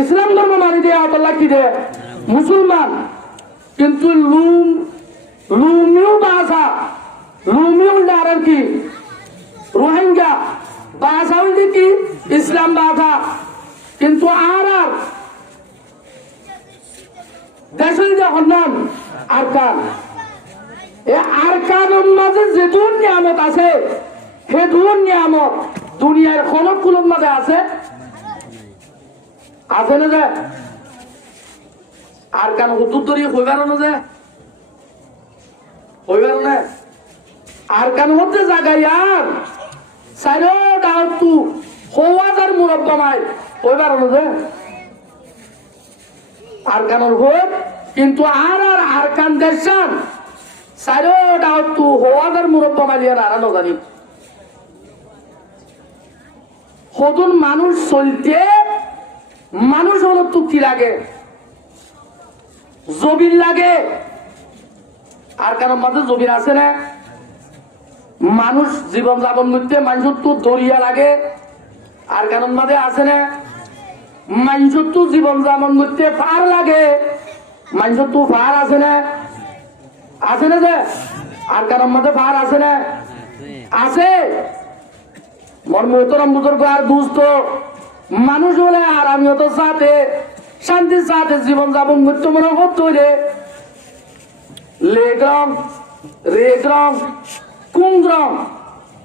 ইসলাম ধর্ম মানি দিয়ে আল্লাহ কি দে মুসলমান, কিন্তু লুমিও ভাষা লুমিও আর কি রোহিঙ্গা ভাষা হইলে কি ইসলাম ভাষা, কিন্তু আর দেশের যে হন্যান আরকান, এই আরকানের মাঝে যে দুন নিয়ামত আছে সে দুন নিয়ামত দুনিয়ার খনকগুলোর মাঝে আছে আছে না যে আরকান হুতুর ধরিয়ে হইবার না যে হইবার না আরকান হতে জায়গায় আর সাইরো ডাউটু হওয়াজার মুরব্বমায় হইবার না যে আরকানের হোক, কিন্তু আর আরকান দেশান সাইরো ডাউটু হওয়াজার মুরব্বমালিয়ার আর জানি হতুন মানুষ চলতে মানুষ হলো তো কি লাগে জবির লাগে, আর কারণ মাঝে জবির আছে না, মানুষ জীবন যাপন করতে মানুষের তো দরিয়া লাগে, আর কারণ মাঝে আছে না মানুষের তো জীবন যাপন করতে পার লাগে, মানুষের তো পার আছে না যে, আর কারণ মাঝে পার আছে না আছে মর্মতরম বুজুর্গ আর দুস্থ মানুষ হলে আর আমিও তো সাথে শান্তির সাথে জীবন যাপন করতে মনে হতো রে লেগ্রাম রেগ্রাম কুমগ্রাম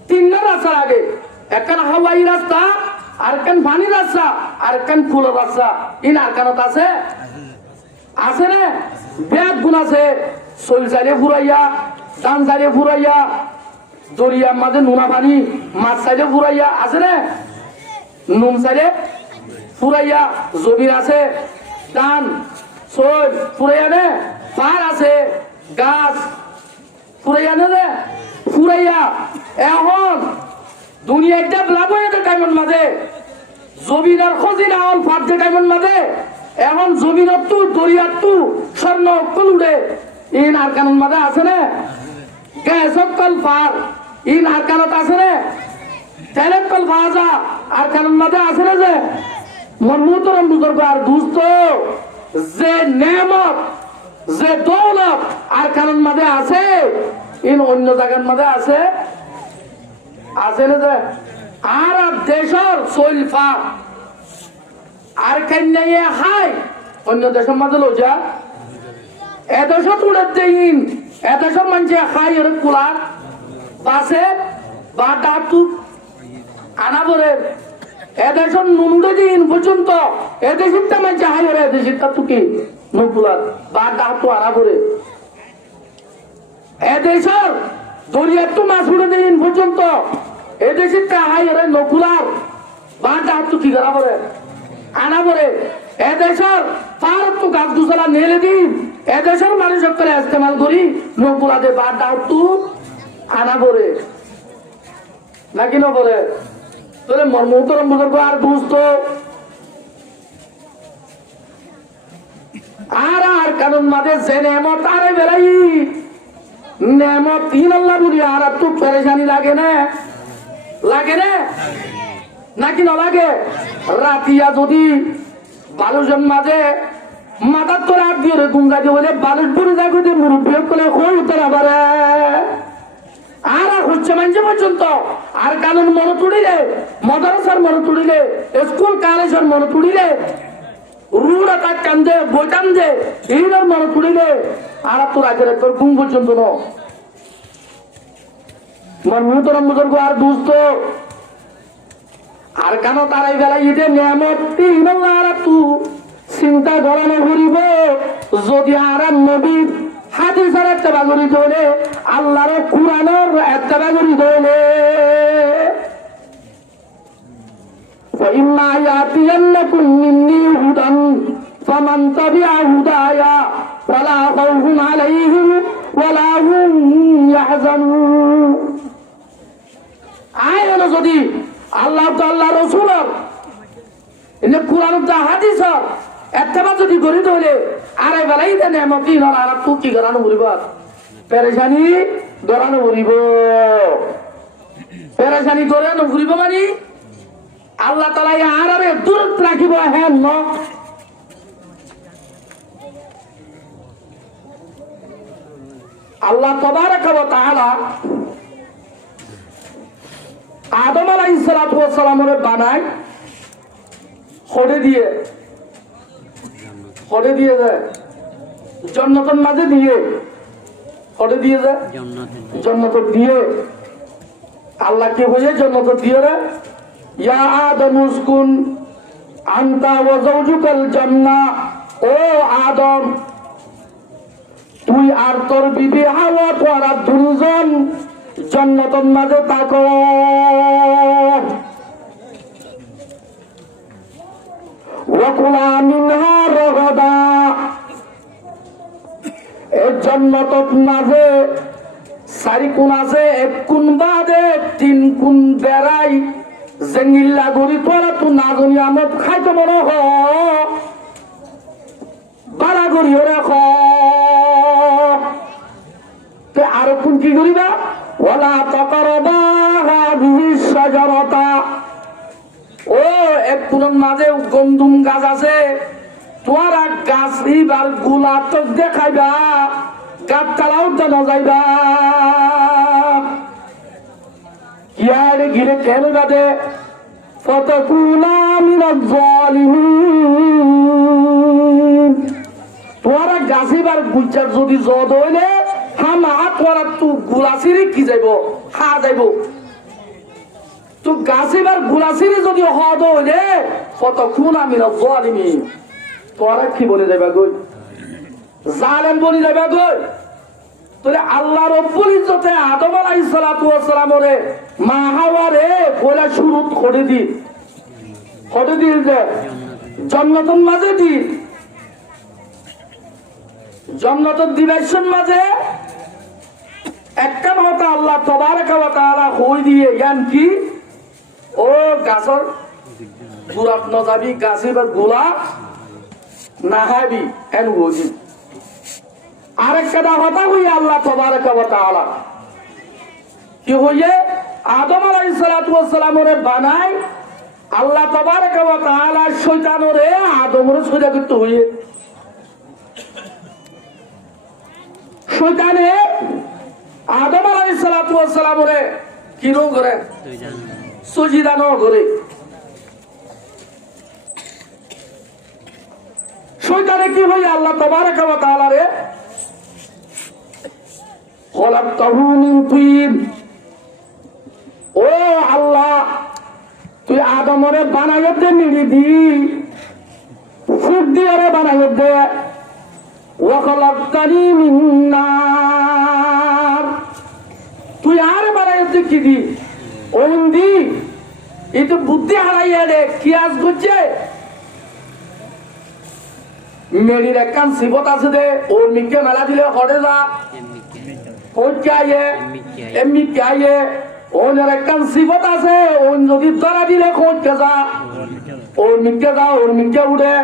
তিনটা রাস্তা লাগে, একখান হাওয়াই রাস্তা, আর একখান পানি রাস্তা, আর একখান ফুল রাস্তা। ইন আর কানত আছে আছে রে ব্যাগ গুণ আছে, চল চাইলে ফুরাইয়া ডান চাইলে ফুরাইয়া দরিয়ার মাঝে নোনা পানি মাছ চাইলে ফুরাইয়া আছে রে, নুন চাইলে ফুরাইয়া জমির আছে, ডান চল ফুরাইয়া নে পার আছে, গাছ ফুরাইয়া নে রে ফুরাইয়া। এখন দুনিয়া একটা লাভ হয়ে যায় টাইমের মাঝে জমিনার খজিনা হল ফাটছে টাইমের মাঝে, এখন জমিনত তু দরিয়ার তু স্বর্ণ অক্কল উঠে ইন আর কানের মাঝে আছে রে, গ্যাস অক্কল ফার ইন আর কানত আছে রে, তেলের কল ভাজা আর কানের মাঝে আছে রে, যে মনমুতরম বুজুর্গ আর দুস্থ যে নেমত যে দৌলত আর কানের মাঝে আছে ইন অন্য জায়গার মাঝে আছে আছে না যে, আর দেশের সৈলফা আর কান্যাইয়ে হাই অন্য দেশের মাঝে লোজা এদেশত উড়ে দিন এদেশের মানুষে খাই এর কুলা বাসে বা ডাটু আনা পরে এদেশের নুনুড়ে দিন পর্যন্ত এদেশিটা মানুষে হাই ওরে এদেশিটা তুকি নুকুলার বা ডাটু আনা পরে এদেশের দরিয়ার তো মাছ উড়ে দিন পর্যন্ত এদেশিটা হাই ওরে নকুলার বা ডাটু কি করা পরে আনা পরে এদেশের পারত তো গাছ গুছালা নেলে দিন এদেশের মানুষ করে ইস্তেমাল করি নকুলাতে বা ডাটু আনা পরে নাকি না বলে তোরে মর্মতরম বুজুর্গ আর দুস্থ আর কানুন মাঝে যে নেমত আরে বেড়াই নেমত তিন আল্লাহ বলি আর তো পেরেশানি লাগে না নাকি না লাগে, রাতিয়া যদি বালুজন মাঝে মাথার তোর আর দিয়ে গুঙ্গা দিয়ে বলে বালুর পরে দেখো যে মুরব্বী করে হই তারা পারে আর হচ্ছে মানছে পর্যন্ত আর কানুন মনে তুড়িলে মাদ্রাসার মনে তুড়িলে স্কুল কলেজের মনে তুড়িলে রুড় তাক কান্দে বই কান্দে এইটার মনে তুড়িলে আর তোর আগে একবার ঘুম পর্যন্ত মনমুতরম বুজুর্গ আর দুস্থ আর কেন তারাই বেলা ঈদে নিয়ামত আর তু চিন্তা করানো ঘুরিব যদি আর নবীর হাদিসের একটা বাগরি ধরে আল্লাহর কুরআনের একটা বাগরি ধরে فإما يأتينكم مني هدى فمن تبع هدايا فلا خوف عليهم ولا هم يحزنون আয়না যদি আল্লাহ তো আল্লাহ রাসূলের ইনে কুরআন ও হাদিসের একটা যদি গরি ধরে আরে বেলাই দেন এমতি না আর তো কি করানো বলিব পেরেশানি দরানো বলিব পেরেশানি দরানো বলিব মানে আল্লাহ তাআলা আরে দূরত রাখিব হ্যাঁ ন আল্লাহ তাবারাকা ওয়া তাআলা আদম আলাইহিস সালাতু ওয়াস সালামের বানায় খড়ে দিয়ে যায় জান্নাতের মাঝে দিয়ে খড়ে দিয়ে যায় জান্নাত দিয়ে আল্লাহ কি হয়ে জান্নাত দিয়ে রে ইয়া আদম উসকুন আনতা ওয়া যাওজুকাল জান্নাহ ও আদম তুই আর তোর বিবি হাওয়া তোরা দুজন জান্নাতের মাঝে থাকো ওয়া কুলা মিনহা রাগাদা এই জান্নাতের মাঝে চারি কোণ আছে এক কোণ বাদে তিন কোণ বেড়াই জেঙ্গিল্লা গড়ি তোরা তু না গড়ি আমত খাইতে মনে হ বাড়া গড়ি রেখ আর কোন কি করিবা ওয়ালা তাকারবা হাযিহি শাজারাতা ও এক কোণের মাঝে গন্ধুম গাছ আছে তোরা গাছ এবার গুলা তো দেখাইবা গাছ তালাও জানা যাইবা কিয়ারে ঘিরে কেন বাদে ফাতাকুনা মিনাজ জালিমিন তোরা গাছিবার গুচ্চার যদি জদ হইলে হামা তোরা তু গুলাসিরি কি যাইব হা যাইব তো গাছিবার গুলাসিরি যদি হদ হইলে ফাতাকুনা মিনাজ জালিমিন তোরা কি বলে যাইবা গই জালেম বলে যাইবা গই তোরে আল্লাহ রব্বুল ইজ্জতে আদম আলাইহিস সালাতু ওয়াস সালামরে মা হাওয়ারে বলে শুরুত করে দি যে জান্নাতের মাঝে দি জান্নাতের দিবাইশন মাঝে একটা কথা আল্লাহ তাবারাকা ওয়া তাআলা কই দিয়ে জ্ঞান কি ও গাছর গুরাত ন যাবি গাছিবার গুলা না হাবি এন হইবি আরেকটা কথা হই আল্লাহ তাবারাকা ওয়া তাআলা কি হইয়ে আদম আলাইহিস সালাতু ওয়াস সালামের বানায় আল্লাহ তাবারাকা ওয়া তাআলা শয়তানরে আদমরে সজা করতে হইয়ে শয়তানে আদম আলাইহিস সালাতু ওয়াস সালামের কি রো করে সজিদা ন করে শয়তানে কি হইয়ে আল্লাহ তাবারাকা ওয়া তাআলা রে খলাকতাহু মিন তিন ও আল্লাহ তুই আদমরে বানাইতে দে নিড়ি দি ফুক দিয়ে রে বানাইতে দে ওয়া খলাকতানি মিন নার তুই আর বানাইতে কি দি ওইন দি এই তো বুদ্ধি হারাইয়া রে কি আজ করছে মেরির একখান সিবত আছে দে ওর মিকে মেলা দিলে হটে যা এমনি কে ওনার একটা সিফত আছে ওন যদি ধরা দিলে খোঁজকে যা ওর মিকে যা ওর মিকে উঠে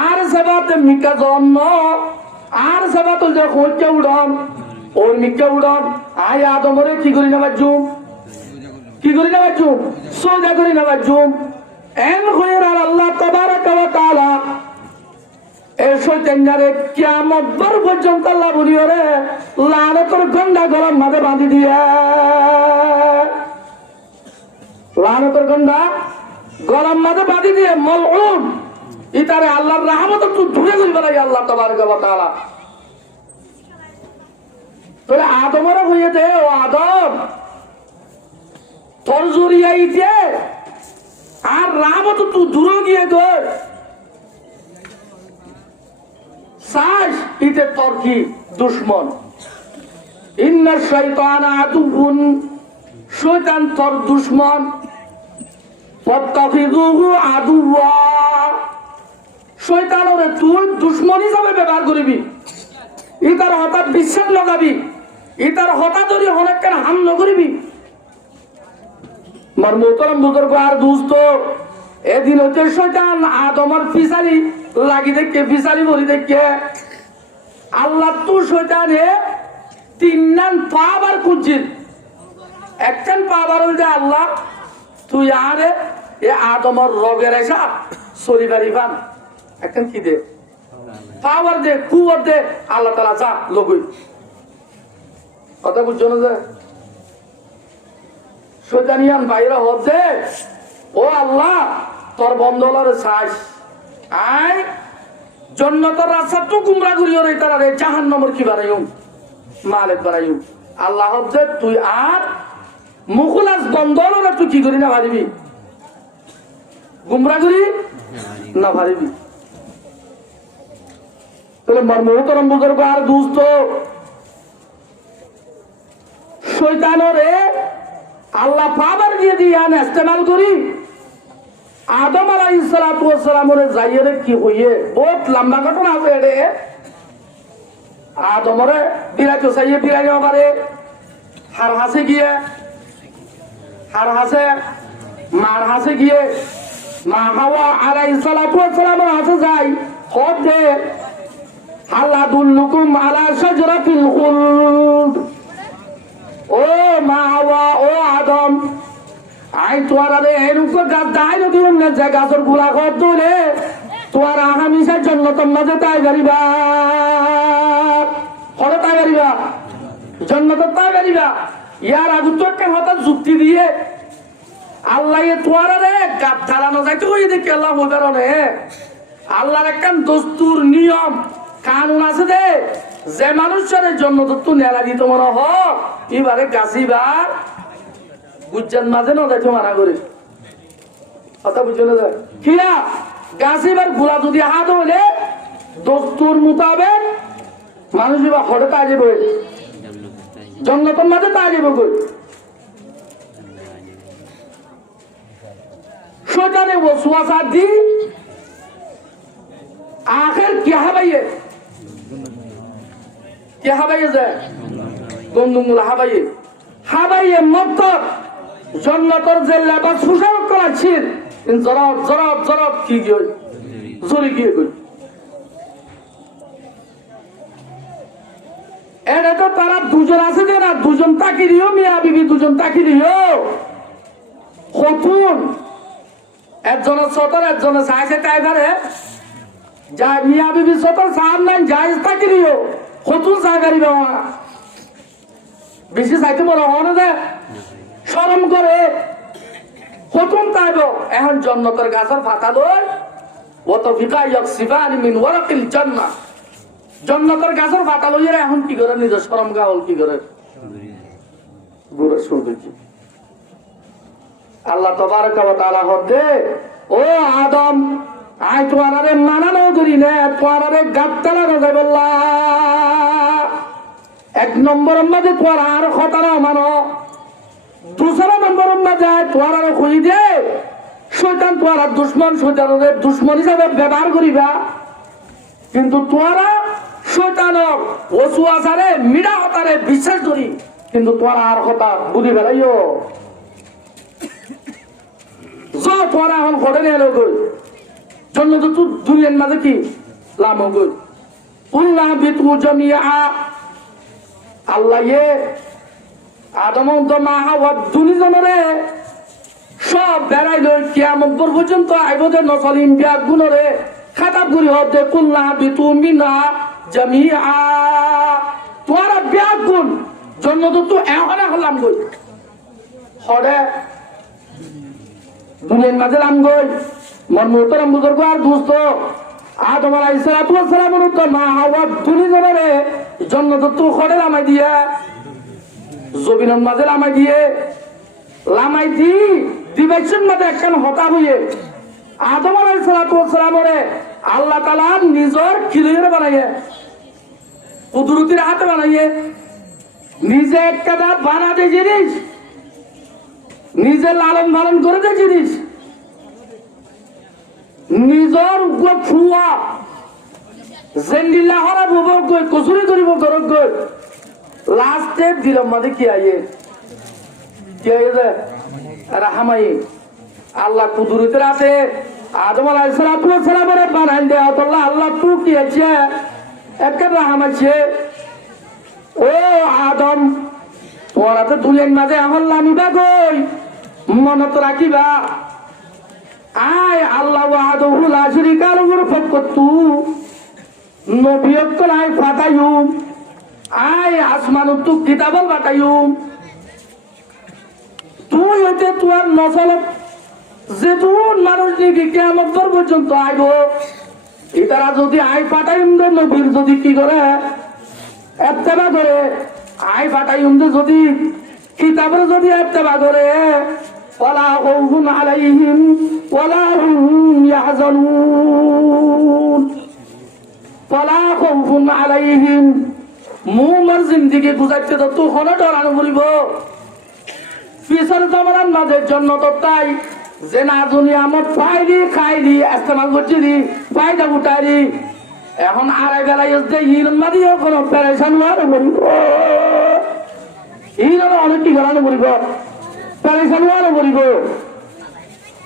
আর সেবাতে মিকে জন্ম আর সেবা তো যে খোঁজকে উঠন ওর মিকে উঠন আয় আদমরে কি করি নেবার জুম সোজা করি নেবার জুম এন হয়ে আর আল্লাহ তাবারাকা ওয়া তাআলা এই শয়তানরে কিয়ামত পর্যন্ত আল্লাহ বলিও রে লানতের গন্ডা গরম মাঝে বাঁধি দিয়ে লানতের গন্ডা গরম মাঝে বাঁধি দিয়ে মলউন ইতারে আল্লাহর রহমত তুই ধরে দিবে না আল্লাহ তাবারকা ওয়া তাআলা তোরে আদমরে হইয়ে দে ও আদম তোর জরিয়াই দে আর রহমত তুই দূরে গিয়ে দে সাজ ইতে তোর কি দুশমন ইন্না শাইতানা আদুউন শয়তান তোর দুশমন ফাত্তাখিযুহু আদুওয়া শয়তানরে তুই দুশমন হিসাবে ব্যবহার করবি ইতার হঠাৎ বিশ্বাস লাগাবি ইতার হঠাৎ ধরে অনেকক্ষণ হামলা করবি মার মোহতারাম বুজুর্গ আর দোস্ত এদিন হচ্ছে শয়তান আদমের ফিসারি লাগি দেখে ফিসারি বলি দেখে আল্লাহ তু শয়তানে তিন নান পাবার খুঁজছিস একখান পাবার হল যে আল্লাহ তুই আরে এ আদমের রগের এসা শরীবারি পান একখান কি দে পাওয়ার দে কুয়ার দে আল্লাহ তালা যা লগই কথা বুঝছো না যে শয়তানিয়ান বাইরে হচ্ছে ও আল্লাহ তোর বন্ধলারে চাইস আই জন্নতর রাস্তাটো গুমরা করিও রে তারা রে জাহান্নামের কি বানাইও মালিক বানাইও আল্লাহ হচ্ছে তুই আর মুখলাস বন্ধলরে তুই কি করি না পারিবি গুমরা করি না পারিবি তাহলে মর্মহতরম বুজুর্গ আর দুস্থ শয়তানরে আল্লাহ পাবার দিয়ে দিয়ান ইস্তেমাল করি আদম আলাইহিস সালাতু ওয়াস সালামের যাইরে কি হইয়ে বহুত লম্বা ঘটনা আছে রে আদমরে বিরাইতো চাইয়ে বিরাইও পারে হার হাসে গিয়ে হার হাসে মার হাসে গিয়ে মা হাওয়া আলাইহিস সালাতু ওয়াস সালামের হাসে যাই হদ দে আল্লাহ দুল্লুকুম আলা শাজরাতিল খুলদ ও মা হাওয়া ও আদম আই তোরা রে এরকম গাছ দাই যদি অন্য যে গাছের গুলা কর দূরে তোরা হামিশার জন্য তোমরা যে তাই গাড়িবা হলে তাই গাড়িবা জন্য তো তাই গাড়িবা ইয়ার আগুন তো একটা হঠাৎ যুক্তি দিয়ে আল্লাহ তোরা রে গাছ ধারানো যাইতে কই দেখি আল্লাহ বলবে আল্লাহর একটা দস্তুর নিয়ম কানুন আছে দে যে মানুষের জন্য তো তুই নেলা দিত মনে হোক এবারে গাছিবার গুজ্জান মাঝে না দেখো মানা করে কথা বুঝে না যায় কিয়া গাছিবার গুলা যদি হাত হলে দস্তুর মোতাবেক মানুষ এবার হরে তা যাবে জন্নতর মাঝে তা যাবে কই শয়তানে ওয়াসওয়াসা দি আখের কি হাবাইয়ে যায় গন্ধমূল হাবাইয়ে মত্তর জন্নতর যে লেবাস সুসার করাচ্ছিল জরব জরব জরব কি গিয়ে জোরে গিয়ে কই এটা তো তারা দুজন আছে যে না দুজন তাকি দিও মিয়া বিবি দুজন তাকি দিও হতুন একজনের সতর একজনের সাইসে তাই পারে যা মিয়া বিবি সতর সাহাব নাই জায়েজ তাকি দিও হতুন সাহাগারি বাবা বেশি চাইতে বলা হয় না যে শরম করে হতুন তাইব এখন জন্নতের গাছের ফাঁকা লই অত ফিকা ইয়াকসিফানি মিন ওয়ারাকিল জান্নাহ জন্নতের গাছের ফাঁকা লইয়া এখন কি করে নিজের শরম গাওল কি করে গুরে শুনবে কি আল্লাহ তাবারক ওয়া তাআলা হদে ও আদম আই তোয়ারে মানানো করি না তোয়ারে গাবতালা রোজা বললা এক নম্বর মধ্যে তোয়ার আর খতরা মানো दूसरा नंबर मধ্যে তোয়ার খুঁজি দে শয়তান তোয়ার দুশমন শয়তানের দুশমন হিসাবে ব্যবহার করিবা কিন্তু তোয়ারা শয়তানক ওয়াসওয়াসারে মিডা হতারে বিশ্বাস করি কিন্তু তোয়ারা আর কথা বুঝি ফেলাইও যা তোয়ারা এখন ঘটে নিয়ে এলো কই জন্য তো তুই দুনিয়ার মাঝে কি লাভ কই উল্লাহ বিতু জামিয়া আল্লাহ আদম তো মা হাওয়া দুনিজনরে সব বেড়াই লই কিয়ামত পর্যন্ত আইব যে নসলিম বিয়া গুণরে খাতাব করি হতে কুল্লাহ বিতু মিনা জামিয়া তোরা বিয়া গুণ জন্য তো তুই এখনে হলাম গই হরে দুনিয়ার মাঝে লাম গই মর্মতরম বুজুর্গ আর দোস্ত আদম আলাইহিস সালাতু ওয়াস সালামের তো মা হাওয়া দুনিজনরে জন্য তো তুই হরে লামাই দিয়া জমিনের মাঝে লামাই দি দিবাইছেন মাঝে একখান হতা হইয়ে আদম আলাইহিস সালাতু ওয়াস সালামরে আল্লাহ তাআলা নিজের খিলিরে বানাইয়ে কুদরতির হাতে বানাইয়ে নিজে একটা বানাতে জিনিস নিজে লালন পালন করে দে জিনিস নিজের ফুয়া জেন্দিল্লা হরা বুবর গই কসুরি করিব গরক গই লাস্টে দিলাম মাঝে কি আইয়ে যে রাহামাই আল্লাহ কুদরতের আছে আদম আলাইহিস সালামের বানাই দে আল্লাহ আল্লাহ তু কি আছে একটা রাহাম আছে ও আদম তোরা তো দুলেন মাঝে এখন লামিবা গই মনত রাখিবা আয় আল্লাহ ওয়াহদাহু লা শারীকা লাহু ফাতকতু নবিয়ক লাই ফাতায়ু আই আসমানত তু কিতাবল বাটাইম তুই হইতে তোর নসলত যে তুন মানুষ নাকি কিয়ামত পর্যন্ত আইব ইতারা যদি আই পাঠাইম দে নবীর যদি কি করে ইত্তেবা করে আই পাঠাইম দে যদি কিতাবের যদি ইত্তেবা করে ওয়ালা খাউফুন আলাইহিম ওয়ালা হুম ইয়াহজানুন ওয়ালা খাউফুন আলাইহিম মুমার জিন্দেগি গুজারতে তো তুই হলো ডরানো বলিব পিছর জমানার মাঝে জন্য তো তাই যে না জনি আমার পাইলি খাইলি ইস্তেমাল করছি দি পাইটা উঠাইলি এখন আড়াই বেলায় যে হিরণ মাদি কোনো প্যারেশান হওয়ার বলিব হিরণ অনেক কি করানো বলিব প্যারেশান হওয়ার বলিব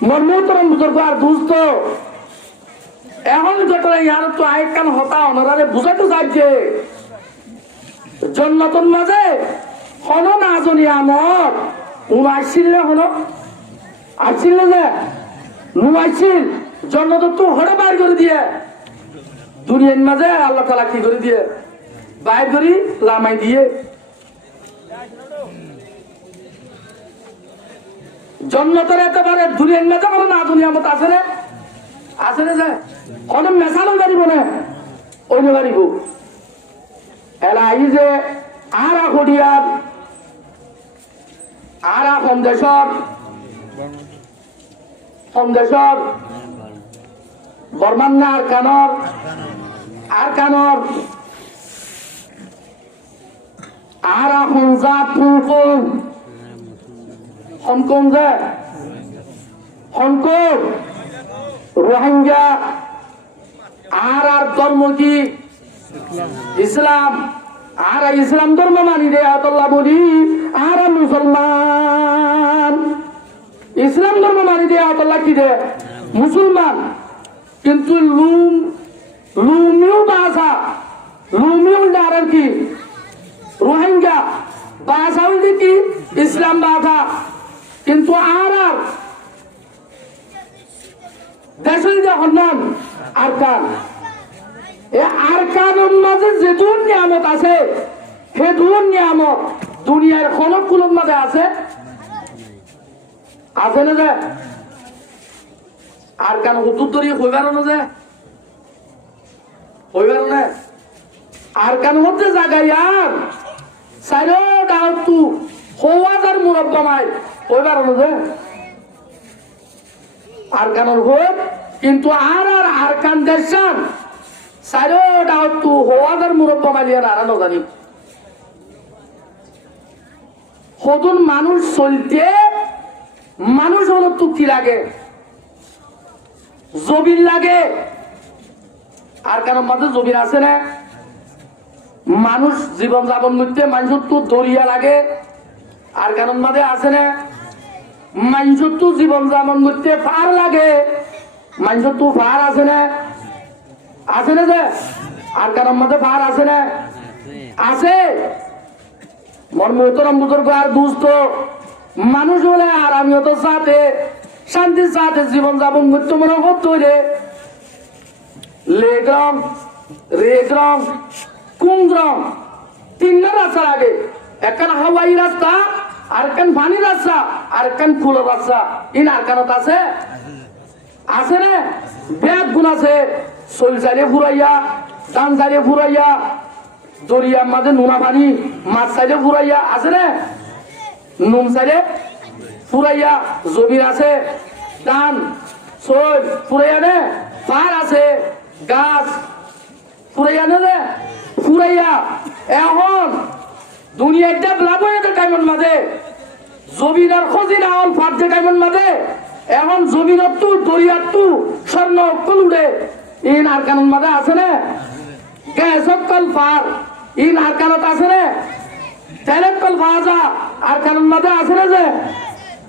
মর্মতরম বুজুর্গ আর দুস্থ এখন ঘটনা ইয়ার তো আয়ের কান হতা অনারে বুঝাতে চাইছে জন্নতন মাঝে হলো না জনি আমার উনাইছিল না হলো আসছিল না যে নুয়াইছিল জন্নত তো হরে বাইর করে দিয়ে দুনিয়ার মাঝে আল্লাহ তাআলা কি করে দিয়ে বাইর করি লামাই দিয়ে জন্নতের একেবারে দুনিয়ার মাঝে কোনো না দুনিয়া মত আছে রে যে কোনো মেশালো গাড়িব না অন্য গাড়িব এলাই যে আর আখড়িয়ার আর সন্দেশর বর্মান না আর কানর আর হংজাত হংকং যে হংকং রোহিঙ্গা আর ধর্ম কি ইসলাম আর ইসলাম ধর্ম মানি রে আল্লাহ বলি আর মুসলমান ইসলাম ধর্ম মানি রে আল্লাহ কি রে মুসলমান কিন্তু লুমিও ভাষা লুমিও আর কি রোহিঙ্গা ভাষা হইলে কি ইসলাম ভাষা কিন্তু আর দেশের যে হন্যান আর কান আর কানের মাঝে যে দুন নিয়ামত আছে সে দুন নিয়ামত দুনিয়ার খনকগুলোর মাঝে আছে না যে আর কান হুতুর ধরি হইবার না যে হইবার না আর কান মধ্যে জায়গায় আর সাইরো ডাউতু হওয়াজার মুরব্বা মাই হইবার না যে আর কানের হোক কিন্তু আর কান দেশান সাইরো ডাউতু হওয়াজার মুরব্বা মাইলিয়ার আর না জানি হদুন মানুষ চলতে মানুষ হলো তো কি লাগে জবির লাগে আর কারণ মাঝে জবির আছে না মানুষ জীবন যাপন করতে মানুষের তো দরিয়া লাগে আর কারণ মাঝে আছে না মানুষের তো জীবন যাপন করতে পার লাগে মানুষের তো পার আছে না যে আর কারণ মাঝে পার আছে না আছে মর্মতরম বুজুর্গ আর দুস্থ মানুষ হলে আর আমিও তো সাথে শান্তির সাথে জীবন যাপন করতে মনে হতো রে লেগ্রং রেগ্রং কুংগ্রং তিনটা রাস্তা লাগে একখান হাওয়াই রাস্তা আর একখান পানি রাস্তা আর একখান ফুলের রাস্তা ইন আর কানত আছে না ব্যাগ গুণ আছে চল চাইলে ফুরাইয়া দান চাইলে ফুরাইয়া দরিয়ার মাঝে নোনা পানি মাছ চাইলে ফুরাইয়া আছে না নুন চাইলে ফুরাইয়া জমির আছে ধান চল ফুরাইয়া নে পার আছে গাছ ফুরাইয়া নে রে ফুরাইয়া এখন দুনিয়ার ডেভেলপ হয়ে গেছে টাইমের মাঝে জমিনার খোঁজি না হল ফাটছে টাইমের মাঝে এখন জমিনত তু দরিয়ার তু স্বর্ণ অক্কল উড়ে ইন আর কানের মাঝে আছে না গ্যাস অক্কল ফার ইন আর কানত আছে না তেলের কল ভাজা আর কারণ মাঝে আছে না যে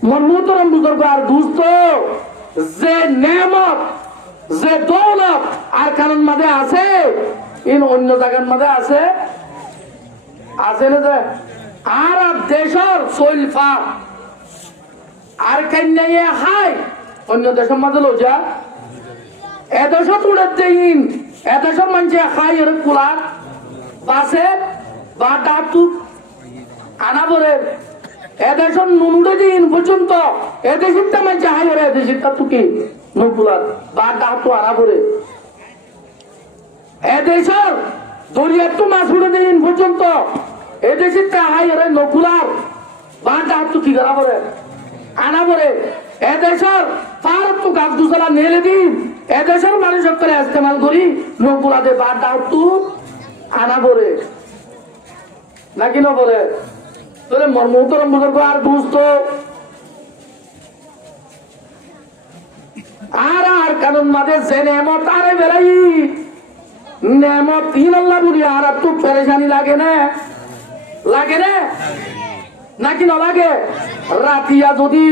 মর্মতরম বুজুর্গ আর দুস্থ যে নেমত যে দৌলত আর কারণ মাঝে আছে ইন অন্য জায়গার মাঝে আছে না যে আর দেশের শৈলফা আর কান্যাইয়ে হাই অন্য দেশের মাঝে লোজা এদেশত উড়ে দিন এদেশের মানুষে খাই এর কুলার বাসে বা ডাকু আনা পরে এদেশের নুনুরে দিন পর্যন্ত এদেশের তেমন যাহাই ওরা এদেশের তা তুকি নকুলার বা ডাকু আনা পরে এদেশের দরিয়ার তো মাছ উড়ে দিন পর্যন্ত এদেশের তাহাই ওরা নকুলার বা ডাকু কি করা পরে আনা পরে এদেশের তার তো গাছ গুছালা নেলে দিন এদেশের মানুষ করে ইস্তেমাল করি নকুলাতে বা ডাকু আনা পরে নাকি না বলে তোরে মর্মতরম বুজুর্গ আর বুঝত আর কানুন মাঝে যে নেমত আরে বেড়াই নেমত তিন আল্লাহ বলি আর তো পেরেশানি লাগে না নাকি না লাগে রাতিয়া যদি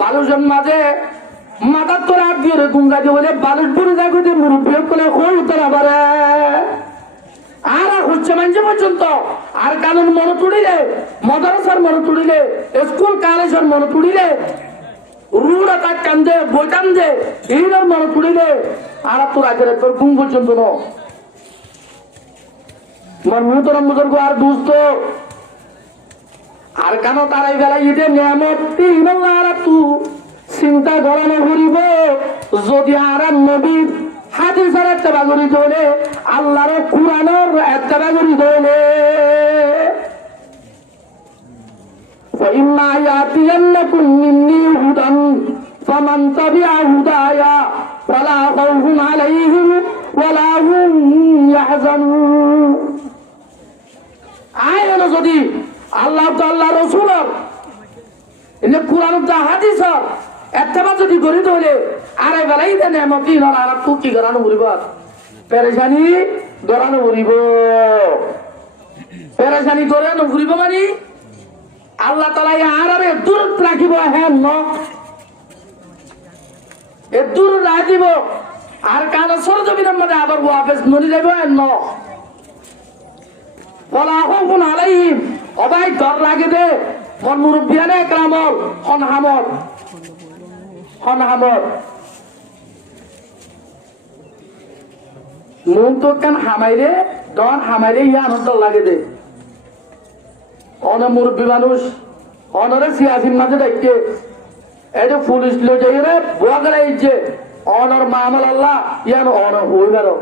বালুজন মাঝে মাথার তোর আর দিয়ে গুঙ্গা দিয়ে বলে বালুর পরে দেখো যে মুরব্বী করে হই তোরা বারে আর হচ্ছে মানছে পর্যন্ত আর কানুন মনে তুলিলে মাদ্রাসার মনে তুলিলে স্কুল কলেজের মনে তুলিলে রুড আটাক কান্দে বই কান্দে এইটার মনে তুলিলে আর তো রাজের একবার ঘুম পর্যন্ত মনমুতরম বুজুর্গ আর দুস্থ আর কেন তারাই বেলা ঈদের নিয়ামত আর তু চিন্তা করানো ঘুরিব যদি আর নবী হাদিসের ইত্তেবা করি দলে আল্লাহর কুরআনের ইত্তেবা করি দলে فإما يأتينكم مني هدى فمن تبع هدايا فلا خوف عليهم ولا هم يحزنون আইন যদি আল্লাহ তো আল্লাহ রাসূলের ইনে কুরআন ও হাদিসের ইত্তেবা যদি করি দলে আরে বেলাই দেন এমতি নর আর তু কি করানো বলিব পেরেশানি করানো বলিব পেরেশানি করানো বলিব মানে আল্লাহ তাআলা আরে দূর রাখিব হ্যাঁ ন এ দূর রাখিব আর কান সরজমিনের মধ্যে আবার ওয়াফেস নরি যাইব ন ওয়ালা খাউফুন আলাইহিম অবাই ডর লাগে দে মন মুরব্বিয়ানে কামল হনহামত মন তো কান হামাইরে ডর হামাইরে ইয়া আনন্দ লাগে দে অনে মুরব্বী মানুষ অনরে সিয়াসির মাঝে দেখতে এই যে পুলিশ লো যাই রে বুয়া গেলে এই যে অনর মামল আল্লাহ ইয়ান অন হই বেরো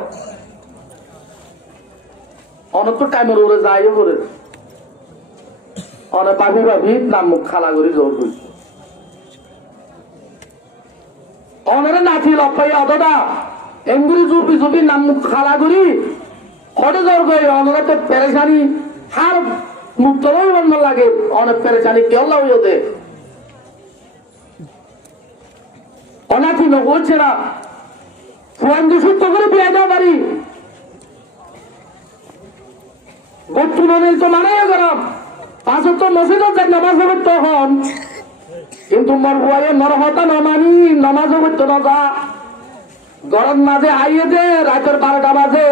অনত তো টাইমের ওরে যাইও করে অনে ভাবি নাম মুখ খালা করি জোর করি অনরে নাথি লপাই অদদা এঙ্গুরি জুপি নাম মুখ খালা করি হটে জোর করি অনরে তো পেরেশানি হার মুখ তোলাই বন্ধ লাগে অনেক পেরেশানি কেউ লাউতে অনাথি নগরছে না ফোন দুষিত করে বিয়ে দেওয়া পারি গত্রু নিল তো মানে গরম পাঁচক তো মসজিদ নামাজ হবে তখন কিন্তু মোর বয়ে মোর হতা নমানি নামাজ হবে তো না যা গরম মাঝে আইয়ে দে রাতের 12টা বাজে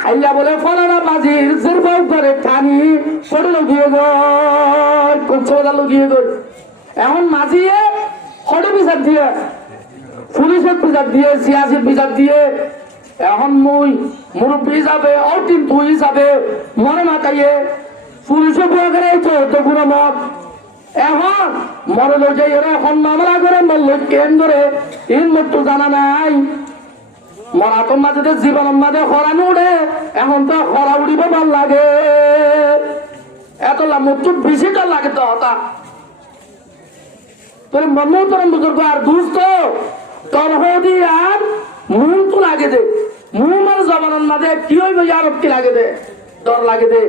খাইয়া বলে ফলানা বাজির জেরবাউ করে টানি সরল গিয়ে গই কোচোদালো গিয়ে গই এখন মাঝিয়ে হড়ে বিচার দিয়ে পুলিশের বিচার দিয়ে সিয়াসির বিচার দিয়ে এখন মুরব্বী যাবে অটিম তুই যাবে মনে মাতাইয়ে পুলিশে বুয়া করে তো কোনো মত এখন মরে লো যাই ওরা এখন মামলা করে মরল কেন ধরে ইন মতো জানা নাই মরাতম মাঝে জীবনের মাঝে হরানো উঠে এখন তো হরা উড়িব ভাল লাগে এত মৃত্যু বেশি তো লাগে তো হতা তোর মনমতরম বুজুর্গ আর দুস্থ তোর হদি আর মুন তো লাগে দে মুন মানে জবানের মাঝে কি হইব আর কি লাগে দে ডর লাগে দে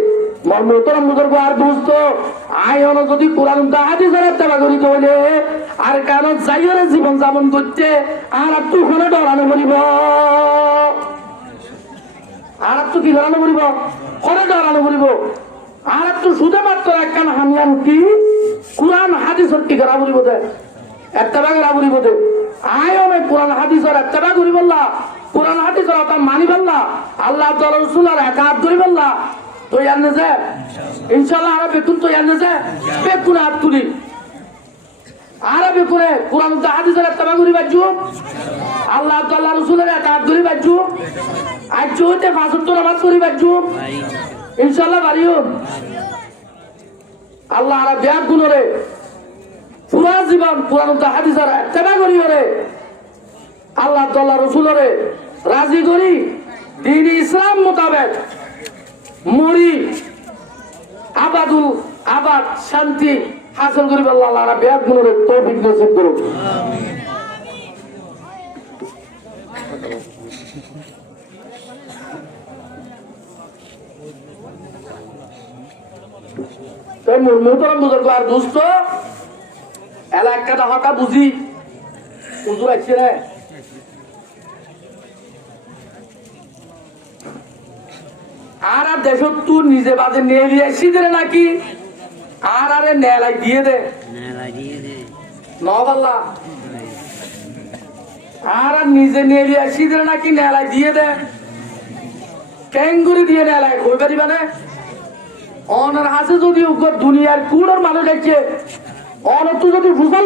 মনমতরম বুজুর্গ আর দুস্থ আয়ন যদি কোরআন হাদিসের ইত্তেবা করি হইলে আর কেন যাইরে জীবন যাপন করতে আর তুই ওখানে ডরানো বলিব আর তো কি ডরানো বলিব ওখানে ডরানো বলিব আর তো শুধুমাত্র একখান হামিয়ান কি কোরআন হাদিসের কি করা বলিব দে ইত্তেবা করা বলিব দে আয়নে কোরআন হাদিসের ইত্তেবা করি বললা কোরআন হাদিসের কথা মানি বললা আল্লাহ তাআলা রাসূলের একাত করি বললা তো জানে যে ইনশাআল্লাহ আর বেকুন তো জানে যে বেকুন হাত তুলি আরবে করে কোরআন ও হাদিসের ইত্তেবা করি বাজু আল্লাহ তাআলা রাসূলের একাত করি বাজু আজ জোতে 5 ওয়াক্ত নামাজ করি বাজু ইনশাল্লাহ বাড়িও আল্লাহ আর ব্যাগ গুণরে পুরা জীবন পুরান হাদিসের ইত্তেবা করি রে আল্লাহ তাআলা রাসূলরে রাজি করি দ্বীন ইসলাম মোতাবেক মরি আবাদ শান্তি হাসিল করিব আল্লাহ আর ব্যাগ গুণরে তৌফিক নসিব করুক মোহতরম বুজুর্গ আর দুস্থ এলাকাটা হতা বুঝি হুজুর আছে রে আর দেশ তুই নিজে বাজে নিয়ে নিয়ে আসি দে নাকি আর আরে নেলাই দিয়ে দে নবাল্লা আর নিজে নিয়ে নিয়ে আসি দে নাকি নেলাই দিয়ে দে ক্যাঙ্গুরি দিয়ে নেলাই কই পারিবা না অনার হাসে যদি দুনিয়ার কুড়ের মানুষ আছে অন তুই যদি বুঝাল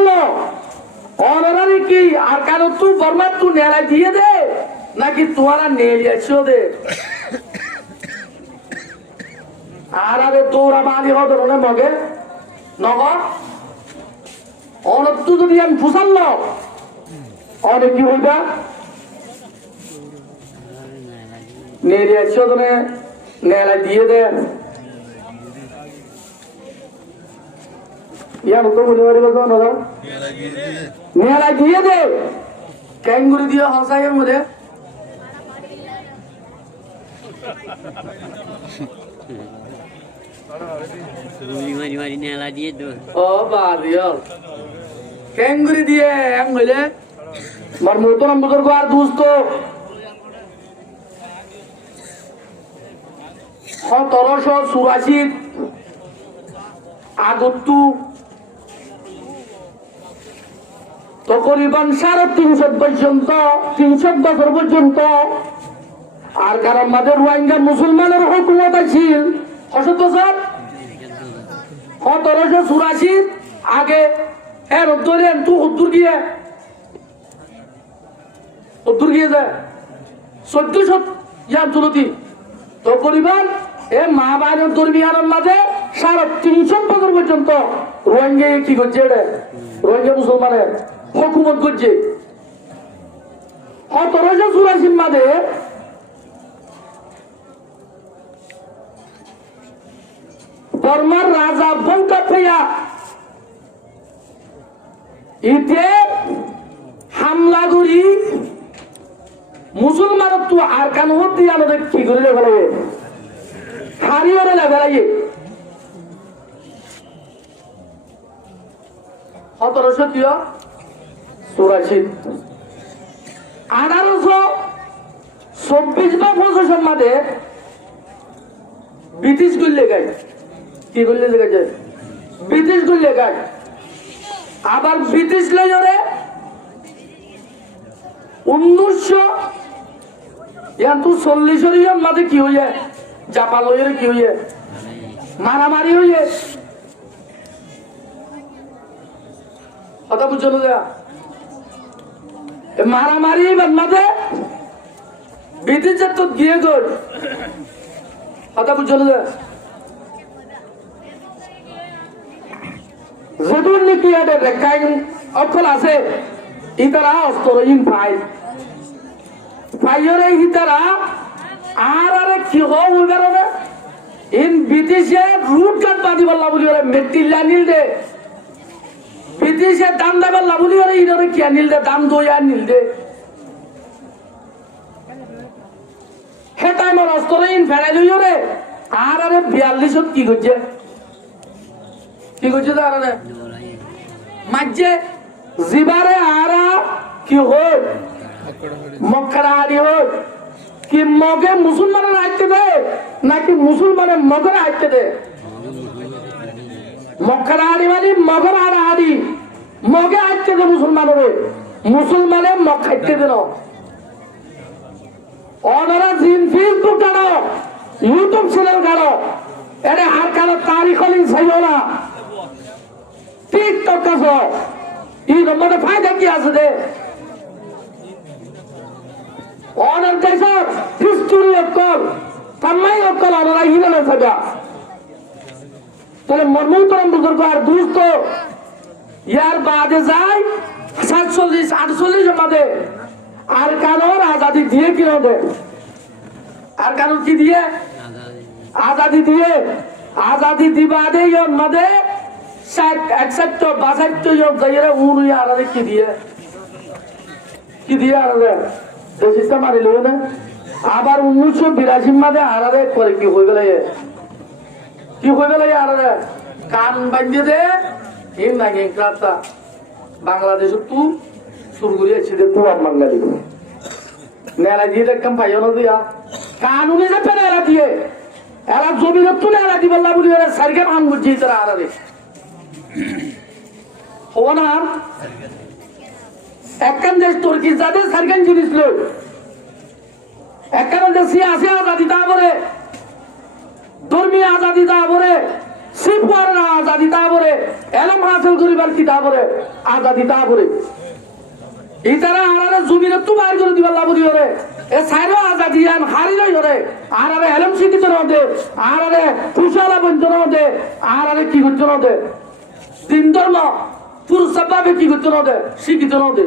অনারারি কি আর কেন তুই বর্মার তুই নেড়াই দিয়ে দে নাকি তোমারা নেড়িয়েছিও দে আর আরে তোরা বাড়ি হবে মনে মগে নগর অন তুই যদি আমি বুঝাল অনেক কি বলবা নেড়িয়েছিও তোনে নেড়াই দিয়ে দে ইয়ার তো বলে পারিব তো না নেলা দিয়ে দে ক্যাঙ্গুরি দিয়ে হসাইয়ের মধ্যে ও বাদিও ক্যাঙ্গুরি দিয়ে এম হইলে মার মোহতরম বুজুর্গ আর দুস্থ 1784 আগত্তু তকরিবান 350 পর্যন্ত 300 বছর পর্যন্ত আর কারণ মাঝে রোহিঙ্গা মুসলমানের হুকুমত আছিল 1784 আগে এর উত্তরে তু উত্তর গিয়ে যায় 1400 ইয়ার চলতি তকরিবান এ মা বাইরের দরমিয়ানের মাঝে 350 বছর পর্যন্ত রোহিঙ্গা কি করছে এটা রোহিঙ্গা মুসলমানের হুকুমত করছে 1784 মাঝে বর্মার রাজা বঙ্কাফেয়া ইতে হামলা করি মুসলমানের তো আর কান হতে আমাদের কি করে ফেলে হারিয়ে ফেলাইয়ে 1784 1824 বা 25 মাঝে ব্রিটিশ গুলি গাই কি গুলি লেগেছে ব্রিটিশ গুলি গাই আবার ব্রিটিশ লেজরে 1940 মাঝে কি হয়ে জাপান লইয়ের কি হয়ে মারামারি হয়ে কথা বুঝছো না মারামারি মাঝে ব্রিটিশ তো গিয়ে গল কথা বুঝছো না যেদুর নাকি এদের রেখাইন অক্ষর আছে ইতারা অস্তরহীন ভাই ভাইয়ের ইতারা আর আরে কি হওয়ার কারণে ইন ব্রিটিশে রুট গাট বাঁধি বললা বলি ওরা মেট্রিল্লা নীল দে ব্রিটিশে দাম দে বললা বলি ওরা ইনরে কি নীল দে দাম দইয়া নীল দে হে টাইমর অস্তরহীন ফেরাই লই ওরে আর আরে 42 কি করছে তারা মাঝে জিবারে আরা কি হোক মক্কারা হারি হোক কি মগে মুসলমানের আইতে দে নাকি মুসলমানের মগের আইতে দে মক্কারা হারি মানে মগের হারি মগে আইতে দে মুসলমানের মগ খাইতে দে ওনারা জিন ফেসবুক কাড়ো ইউটিউব চ্যানেল কাড়ো এটা আর কারো তারিখ হলেন চাইও না টিকটক আছে এই মধ্যে ফায়দা কি আছে দে অনেক দেশের হিস্টোরি অকল তাম্মাই অকল আনারা হিরে না থাকা তাহলে মর্মতরম বুজুর্গ আর দুস্থ ইয়ার বাদে যায় 47-48 মাদে আর কানোর আজাদি দিয়ে কিনা দে আর কানোর কি দিয়ে আজাদি দিবাদে ইয়ন মাদে 61-62 ইয়ন যাইরা উনি আরারে কি দিয়ে আরারে দেশিটা মারিল না আবার 1982 মাদে আরারে করে কি হয়ে গেল আরারে কান বাঁধিয়ে দে হিম নাকি ক্রাতা বাংলাদেশ তু শুরু করিয়েছি যে তোমার বাঙালি নেলা দিয়ে দেখতাম পাইও না দিয়া কানুনে যে পেলা দিয়ে এরা জমির তো নেলা দিব না বলি এরা সারকে ভাঙ বুঝি তারা আরারে হবো না একখান দেশ তুর্কি যাদের সারকান জিনিস লোক একখান দেশ সিয়াসি আজাদি তা বলে ধর্মীয় আজাদি তা বলে শিবপুরের আজাদি তা বলে এলম হাসিল করিবার কি তা বলে আজাদি তা বলে এই তারা আরারে জমির তো বাইর করে দিবার লাভরি হরে এ সাইরো আজাদি আন হারিরই হরে আরারে এলম শিক্ষিত নদে আরারে পুষালা বন্ধ নদে আরারে কি করতে নদে দিন ধর্ম পুরুষভাবে কি করতে নদে শিক্ষিত নদে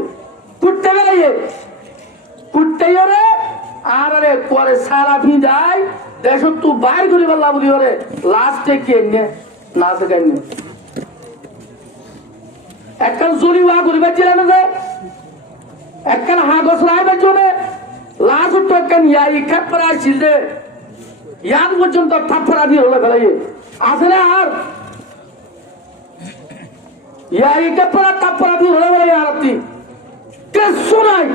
কুটতে গেলে কুটতে হরে আরারে পরে সারা ভিজায় দেশ তু বাইর করিবার লাভরি হরে লাস্টে কে না থেকে একখান জরি ওয়া করিবার ছিল না যে একখান হাগস রাইবার জন্য লাস্ট তো একখান ইয়াই খাপরা ছিল যে ইয়ান পর্যন্ত থাপড়া দিয়ে হলে ফেলাই আছে না আর ইয়াই খাপরা থাপড়া দিয়ে হলে ফেলাই আর আপনি কিছু নাই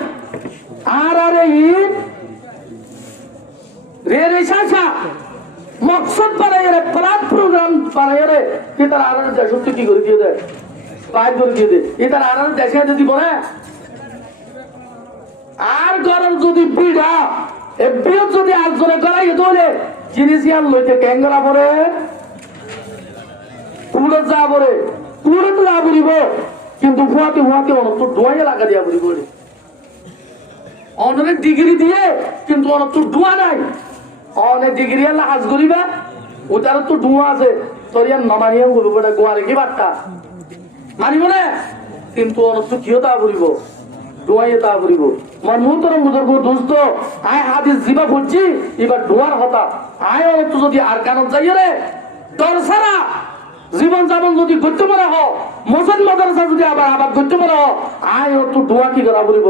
আর আরে ঈদ রে শাসা মকসদ বানাইয়ে রে প্লান প্রোগ্রাম বানাইয়ে রে কি তার আরার দেশ কি করে দিয়ে দেয় বাইর করে দিয়ে দেয় এই তার আরার দেশে যদি বলে আর গরম যদি বিড়া এ বিয়ে যদি আলোচনা করাই দৌড়ে জিনিস ইয়ান লইতে ক্যাঙ্গরা পরে পুরো যা পরে পুরো তো যা বলিব কিন্তু হুয়াতে অনন্ত ডুয়াইয়া লাগা দিয়া বলিব অনেক ডিগ্রি দিয়ে কিন্তু অনন্ত ডুয়া নাই অনেক ডিগ্রি আল্লাহ হাজ করিবা ওটার তো ডুয়া আছে তোর ইয়ার নামানিয়া বলবো ওটা গোয়ারে কি বার্তা মানিব না কিন্তু অনন্ত কিও তা বলিব ডুয়াইয়ে তা বলিব মন মুহূর্তরম বুজুর্গ দোস্ত আয় হাদিস জিবা পড়ছি এবার ডুয়ার হতা আয় অনেক যদি আর কানত যাইয়ে রে তোর সারা জীবন যাপন যদি করতে পারা হ মোসেন মাদ্রাসা যদি আবার করতে পারা হ আয় তো ডুয়া কি করা বলিব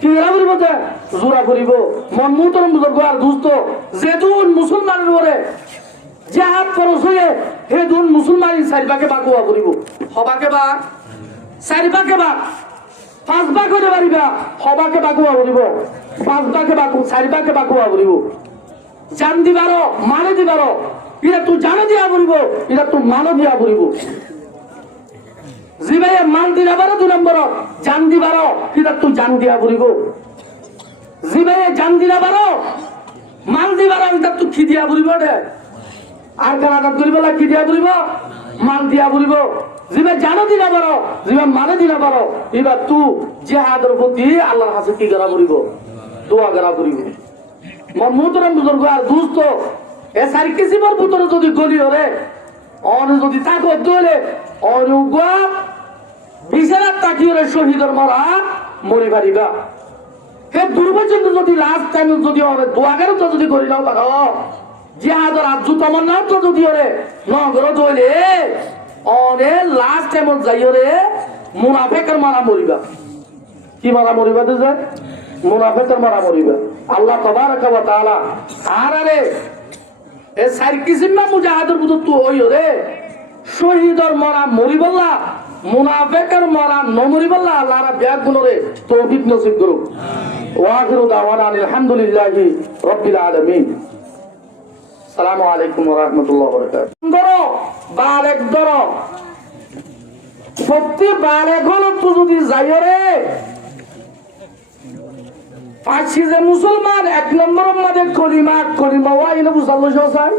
কি করা বলিব যে জোড়া করিব মন মুহূর্তরম বুজুর্গ আর দোস্ত যেদুন মুসলমানের ওরে জিহাদ খরচ হয়ে হে দুন মুসলমানি চারিপাকে বাগুয়া করিব হবাকে বা চারিপাকে বা 5 ভাগ হতে পারিবা হবাকে বাগুয়া করিব 5 ভাগে বাগু চারিপাকে বাগুয়া করিব জান দিবার মানে দিবার এটা তুই জানো দিয়া করিব এটা তুই মানো দিয়া করিব জিবাই মান দিবার 2 নম্বর জান দিবার এটা তুই জান দিয়া করিব জিবাই জান দিবার মান দিবার এটা তুই কি দিয়া করিব রে আর কানাডা করিব না কি দিয়া করিব মান দিয়া করিব জিবা জানো দিনা পারো জিবা মানে দিনা পারো এবার তুই জিহাদের প্রতি আল্লাহর কাছে কি করা করিব দোয়া করা করিব মন মুহূর্তরম বুজুর্গ আর দোস্ত এ সারি কিসিবার ভিতরে যদি গলি হলে অন যদি তাকে দলে অনুগা বিছানার তাকিয়ে শহীদের মরা মরি পারিবা হে দুর্বচন্দ যদি লাস্ট টাইম যদি দোয়াগারও তো যদি করি নাও তাকে জিহাদের আজু তোমার নাম তো যদি ওরে নগর দলে অনে লাস্ট টাইম যাইও রে মুনাফেকের মারা মরিবা কি মারা মরিবা তো যায় মুনাফেকের মারা মরিবা আল্লাহ তাবারাকা ওয়া তাআলা আর আরে এ সার কিসিম না মুজাহিদের বুঝ তো হইও রে শহীদর মারা মরিবল্লা মুনাফেকের মারা ন মরিবল্লা আল্লাহর ব্যাগ গুণরে তৌফিক নসিব করুক ওয়া আখিরু দাওয়ানা আলহামদুলিল্লাহি রাব্বিল আলামিন আসসালামু আলাইকুম ওয়া রাহমাতুল্লাহি ওয়া বারাকাতুহু ধরো বালেক ধরো সত্যি বালেক হলো তো যদি যাই রে পাঁচি যে মুসলমান 1 নম্বরের মধ্যে কলিমা ওয়াইনে বুঝালো সব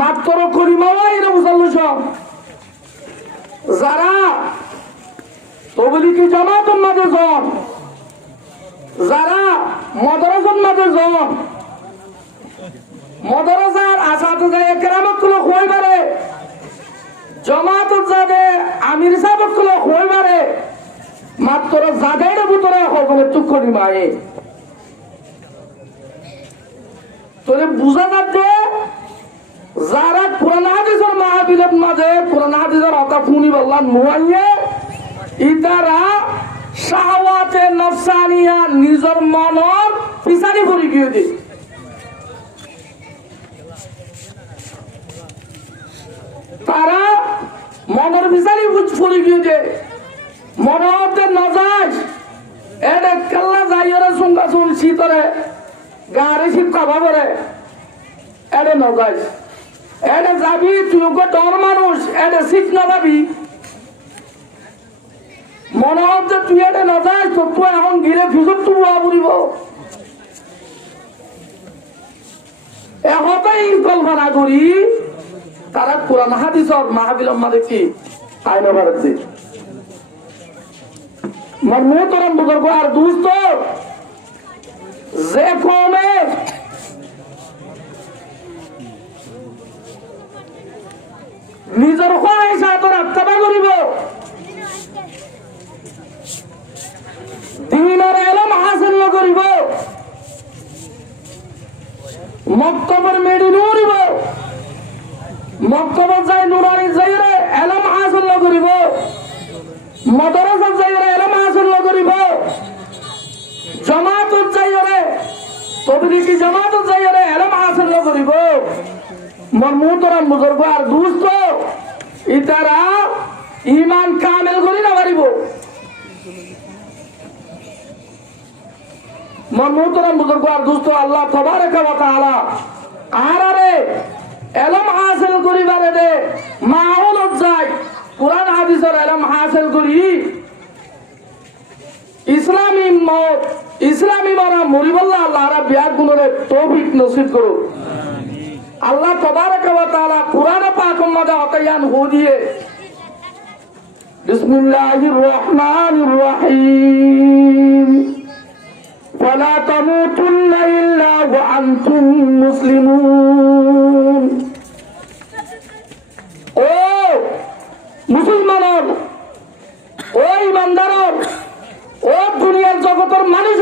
মাত্র কলিমা ওয়াইনে বুঝালো সব যারা তবলিগি জামাতের মাঝে যারা মাদ্রাসার মাঝে জন মাদ্রাসার আসাতে যায় কেরামত গুলো হই পারে জমাত যাবে আমির সাহেব গুলো হই পারে মাত্র জাগাইয়ের ভিতরে হবে চুক্কনি মায়ে তোরে বুঝা যাচ্ছে যারা কোরআন হাদিসের মাহফিলের মাঝে কোরআন হাদিসের কথা শুনি বললাম নুয়াইয়ে ইতারা শাহওয়াতে নফসানিয়া নিজের মনের পিছানি পড়ি গিয়ে দে তারা মনের পিছানি পড়ি গিয়ে দে মনতে নজাজ এটা কেল্লা যাইরে সুঙ্গা শুন শীতরে গাড়ি শীত কাবা করে এটা নজাজ এটা যাবি তুই ওকে ডর মানুষ এটা শীত না যাবি মনে হচ্ছে তুই এটা নজাজ তো তুই এখন গিরে ফিজত তুই বুড়িব এহতেই কল্পনা করি তারা কোরআন হাদিসর মাহফিল মাঝে কি আইন বাড়ছে আমার মোহতরম বুজুর্গ আর দুস্থ যে কমে নিজের খোয়াইশাতর আত্মা করিব দ্বীনের ইলম হাসিল করিব মক্তবের মেডি নড়িব মক্তবের যাই নুরানি যাইরে ইলম হাসিল করিব মাদ্রাসা যাইরে ইলম হাসিল করিব জামাত যাইরে তবলিগি জামাত যাইরে ইলম হাসিল করিব মরমুতরাম বুজুর্গ আর দুস্থ ইতারা ঈমান কামেল করি না পারিব মরমুতরাম বুজুর্গ আর দুস্থ আল্লাহ তাবারক ওয়া তাআলা আরারে ইলম হাসিল করিবারে দে মাহলত যায় কুরআন হাদিসের ইলম হাসিল করি ইসলামী মারা মরিবল্লাহ আল্লাহ বিয়ার গুণরে তৌফিক নসিব করো আল্লাহ তাবারক ওয়া তাআলা কুরআন পাকের মধ্যে আয়াত দিয়ে বিসমিল্লাহির রহমানির রহিম ওয়ালা তামুতুন্না ইল্লা ওয়া আনতুম মুসলিমুন ও মুসলমান ও ইমানদার ও দুনিয়ার জগতের মানুষ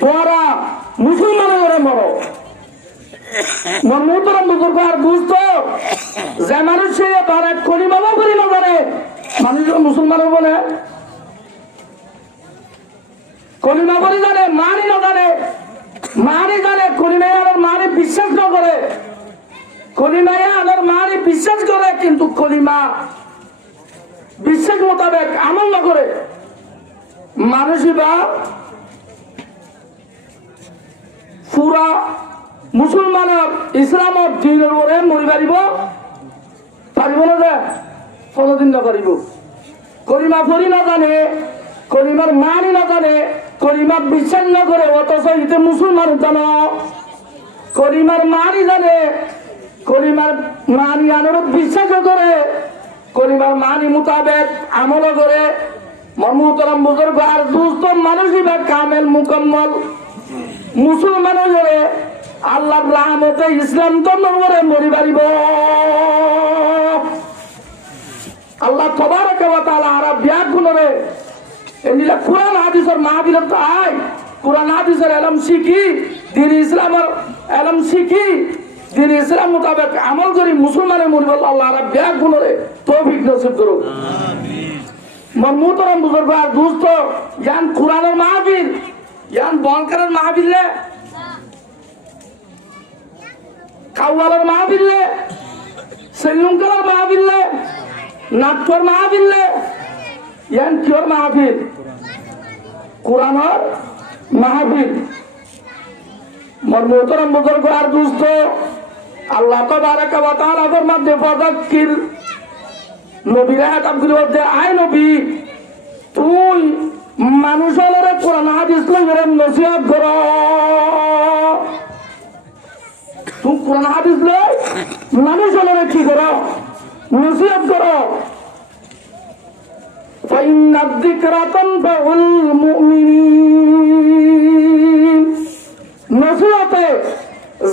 তোরা মুসলমানের মরো মরমুতরম বুজুর্গ আর বুঝতো যে মানুষ সে তার এক কলিমাও করি না জানে মানুষ মুসলমান বলে কলিমা করি জানে মানি না জানে কলিমায় আমার মানি বিশ্বাস না করে কলিমায় আমার মানি বিশ্বাস করে কিন্তু কলিমা বিশ্বাস মোতাবেক আমল না করে মানুষই বা পুরা মুসলমানের ইসলামর দিনের ওরে মরি পারিব না যে কোনদিন না পারিব কলিমা পড়ি না জানে কলিমার মানি না জানে কলিমা বিশ্বাস না করে অথচ ইতে মুসলমান জানো কলিমার মানি জানে কলিমার মানি আনোর বিশ্বাস করে কলিমার মানি মোতাবেক আমল করে মরমুতরম বুজুর্গ আর দুস্থ মানুষই বা কামেল মুকম্মল মুসলমান করে আল্লাহর রহমতে ইসলাম ধর্মের উপরে মরি পারিব আল্লাহ তাবারক ওয়া তাআলা আর বিয়াক গুণরে এনিলা কুরআন হাদিসের মাহফিল তো আই কুরআন হাদিসের ইলম শিখি দ্বীন ইসলামের ইলম শিখি দ্বীন ইসলাম মোতাবেক আমল করি মুসলমানের মরি বল আল্লাহ আর বিয়াক গুণরে তৌফিক নসিব করুক আমিন মরমুতরম বুজুর্গ আর দুস্থ ইয়ান কুরআনের মাহফিল ইয়ান বনকারের মাহফিল কাওয়ালের মাহফিল সেলুঙ্কালের মাহফিল নাট্যর মাহফিল ইয়ান কিয়র মাহফিল কুরআনের মাহফিল মরমুতরম বুজুর্গ আর দুস্থ আল্লাহ তাবারক ওয়া তাআলা ফরমাতে ফাযাক্কির নবীরা হাতামগুলো বলতে আয় নবী তুই মানুষের কোরআন হাদিস লইরে নসিহত কর তুই কোরআন হাদিস লই মানুষের কি কর নসিহত কর ফাইন্না যিকরা তানফাউল মুমিনিন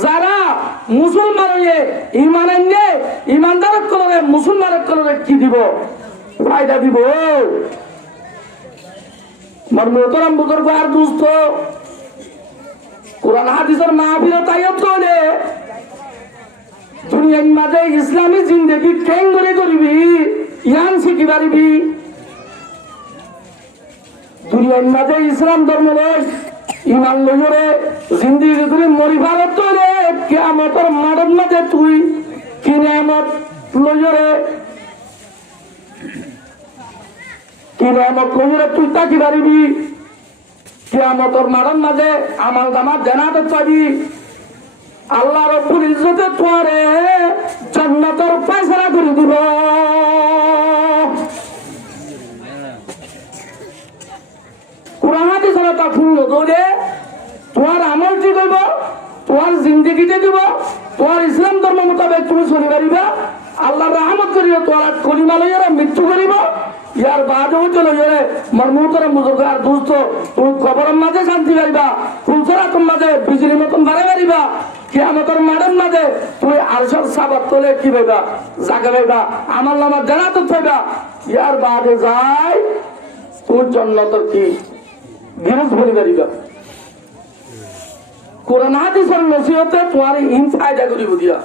যারা মুসলমান হয়ে ইমান আনলে ইমানদারের কলরে মুসলমানের কলরে কি দিব ফায়দা দিব মরমতরম বুজুর্গ আর দুস্থ কোরআন হাদিসের মাহফিল তাইও চলে দুনিয়ার মাঝে ইসলামী জিন্দেগি কেন করে করবি ইয়ান শিখি পারিবি দুনিয়ার মাঝে ইসলাম ধর্ম লয় ইমান লইরে জিন্দেগি করে মরি ভারত তৈরে কিয়ামতের মাঠের মাঝে তুই কি নিয়ামত লইরে তুই তাকি পারিবি কিয়ামতের মাঠের মাঝে আমাল দামাত জানাতে পাবি আল্লাহ রব্বুল ইজ্জতে তোরে জান্নাতের ফয়সালা করে দিব কোরআন হাদিসের কথা শুনলো তোরে তোমার আমল ঠিক হইব তোমার জিন্দেগিতে দিব তোমার ইসলাম ধর্ম মোতাবেক তুমি চলি পারিবা আল্লাহর রহমত করিব তোমার কলিমা লইয়া মৃত্যু করিব ইয়ার বাদ হইতে লইরে মরমুতর বুজুর্গ আর দুস্থ তুমি খবরের মাঝে শান্তি পাইবা ফুলসরাতের মাঝে বিজলি মতন বাড়াই পারিবা কিয়ামতের মাঠের মাঝে তুমি আরশের সাবাত তোলে কি পাইবা জায়গা পাইবা আমার নামা জানাতে পাইবা ইয়ার বাদে যাই তুমি জান্নাতের কি গিরজ বলি পারিবা কোরআন হাদিসের নসিহতে তোমার ইন ফায়দা করিব দিয়া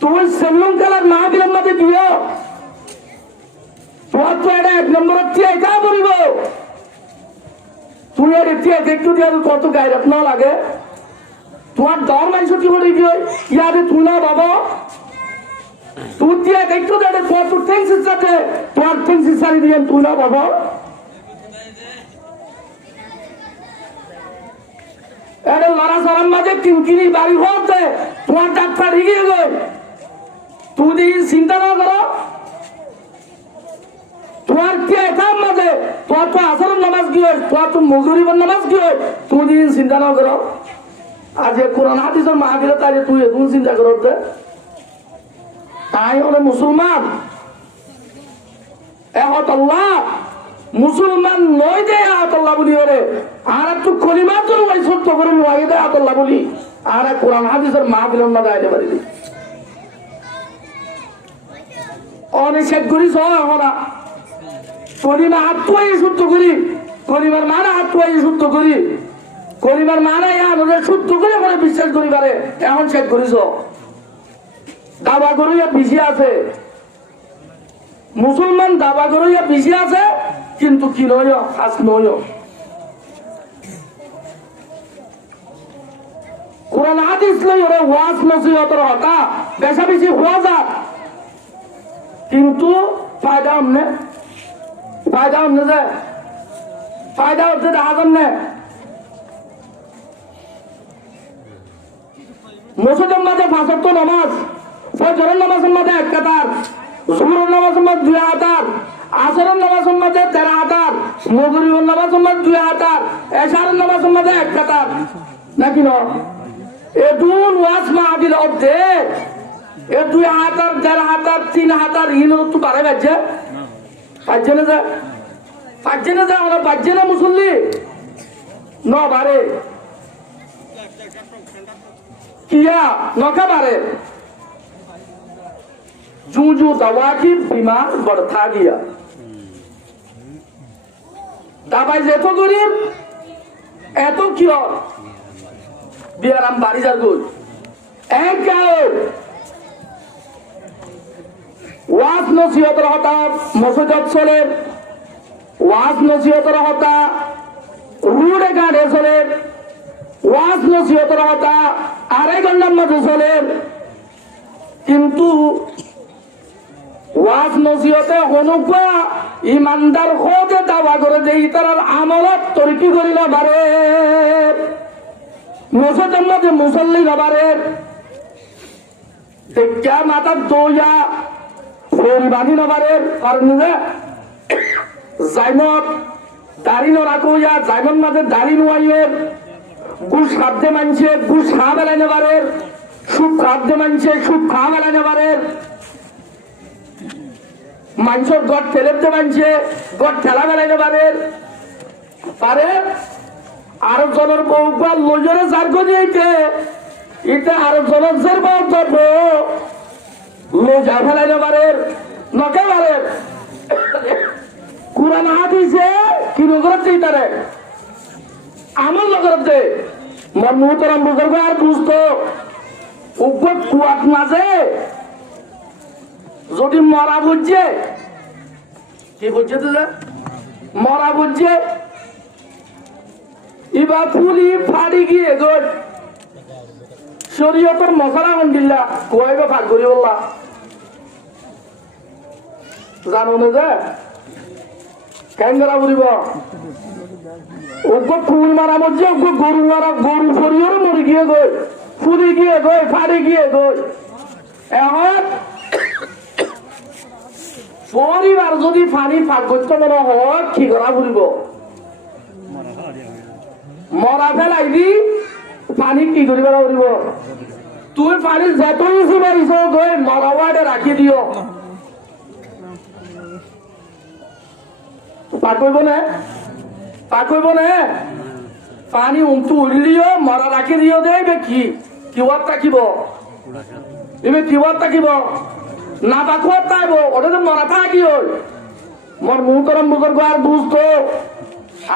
তুমি সেলুন খেলার মাহফিলের মাঝে দিও তোমার তো এটা এক নম্বরের টিয়াইটা করিব তুই আর টিয়া দেখতে দিয়া কত গায়ে না লাগে তোমার দর মাইছ কি বলি দিও ইয়ারে তুই না বাবা তুই টিয়া দেখতে দেবে তোমার তো টেনশন সাথে তোমার টেনশন সারি দিয়ে তুই না বাবা এটা লড়া সারার মাঝে কিনকিনি বাড়ি হতে তোমার ডাক্তার এগিয়ে গেল তুমি চিন্তা না করো তোমার কি এটার মাঝে তোমার তো আসরের নামাজ কি হয় তোমার তো মজুরিবার নামাজ কি হয় তুমি চিন্তা না করো আজ কোরআন হাদিসের মাহফিলে তাই তুই তুমি চিন্তা করো তাই হলে মুসলমান এহতাল্লাহ মুসলমান নয় দে আল্লাহ বলি ওরে আর একটু কলিমা তো ওই সত্য করে নয় দে আল্লাহ বলি আর কোরআন হাদিসের মাহফিলের মধ্যে আইতে পারিনি অনেক শেখ করি সহরা কলিমা হাত তুই শুদ্ধ করি কলিমার মানা হাত তুই শুদ্ধ করি কলিমার মানা ইয়া শুদ্ধ করে মানে বিশ্বাস করি পারে এখন শেখ করিস দাবা করিয়া পিছিয়ে আছে মুসলমান দাবা করিয়া পিছিয়ে আছে কিন্তু কি নয় আজ নয় কোরআন হাদিস লই ওরে ওয়াজ নসিহতের হতা বেশা বেশি হওয়া যা কিন্তু ফায়দা আমনে যে ফায়দা হচ্ছে দেখা জন্যে মসজিদের মাঝে ৫ নামাজ ফজরের নামাজের মাঝে ১ কাতার জোহরের নামাজের মাঝে ২ হাতার আসরের নামাজের মাঝে ১৩ হাতার মাগরিবের নামাজের মাঝে ২ হাতার এশারের নামাজের মাঝে ১ কাতার নাকি না এ দুন ওয়াজ মাহফিল অর্ধে এ ২ হাতার ১.৫ হাতার ৩ হাতার ইনো তো বাড়ে বাজছে বাজছে না যা আমরা বাজছে না মুসল্লি ন বাড়ে কিয়া নখা বাড়ে জুজু দवा की बीमार बढ़ता गया দাবাই যেত গরিব এত কি বিয়ারাম বাড়ি যার গুল এক গাও ওয়াজ নসিহতের হতা মসজিদ চলে ওয়াজ নসিহতের হতা রুডে গাড়ে চলে ওয়াজ নসিহতের হতা 2.5 ঘন্টার মধ্যে চলে কিন্তু ওয়াজ নসিহতে হনুকা ইমানদার হতে দাবা করে যে ইতার আমলত তরকি করি না পারে মসজিদের মধ্যে মুসল্লি না পারে দেখা মাথার দৌয়া ফেরি বাঁধি না পারে কারণ জাইমত দাড়ি নরাকো ইয়া জাইমন মাঝে দাড়ি নোয়াইয়ে ঘুষ খাদ্যে মানছে ঘুষ খাওয়া বেলাইতে পারে সুখ খাদ্যে মানছে সুখ খাওয়া বেলাইতে পারে মানুষের গড় ঠেলেতে মানছে গড় ঠেলা বেলাইতে পারে আরো জনের বউকা লজরে যার গজে এটা আরো জনের জের বাদ ধরবো লোজা ফেলাই নেবারের নকে বারের কুরআন হাদিসে কি নগরতে ইতারে আমল নগরতে মন মুহতরম বুজুর্গ আর বুঝত উগ্র কুয়াত মাঝে যদি মরা বুঝছে কি বুঝছে তো মরা বুঝছে এবার ফুলি ফাড়ি গিয়ে গই শরীয়তের মশলা মন্দিল্লা কইবে ভাগ করি বললা জানো না যে কেন করা বলিব ওগো ফুল মারা মধ্যে ওগো গরু মারা গরু ফরিওর মরে গিয়ে গই ফুলি গিয়ে গই ফাড়ি গিয়ে গই এখন পরিবার যদি পানি ফাঁক করতে মনে হয় কি করা বলিব মরা ফেলাইবি পানি কি করিব বলিব তুই পানি যতই মারিস গই মরা ওয়ার্ডে রাখি দিও পাকইব না পাকইব না পানি উমটু উড়িলিও মরা রাখি দিও দেবে কি কিওয়াত থাকিব এবে কিওয়াত থাকিব না পাকুয়াত তাইব ওটা তো মরা থাকি হই মোর মুহতরম বুজুর্গ আর বুঝতো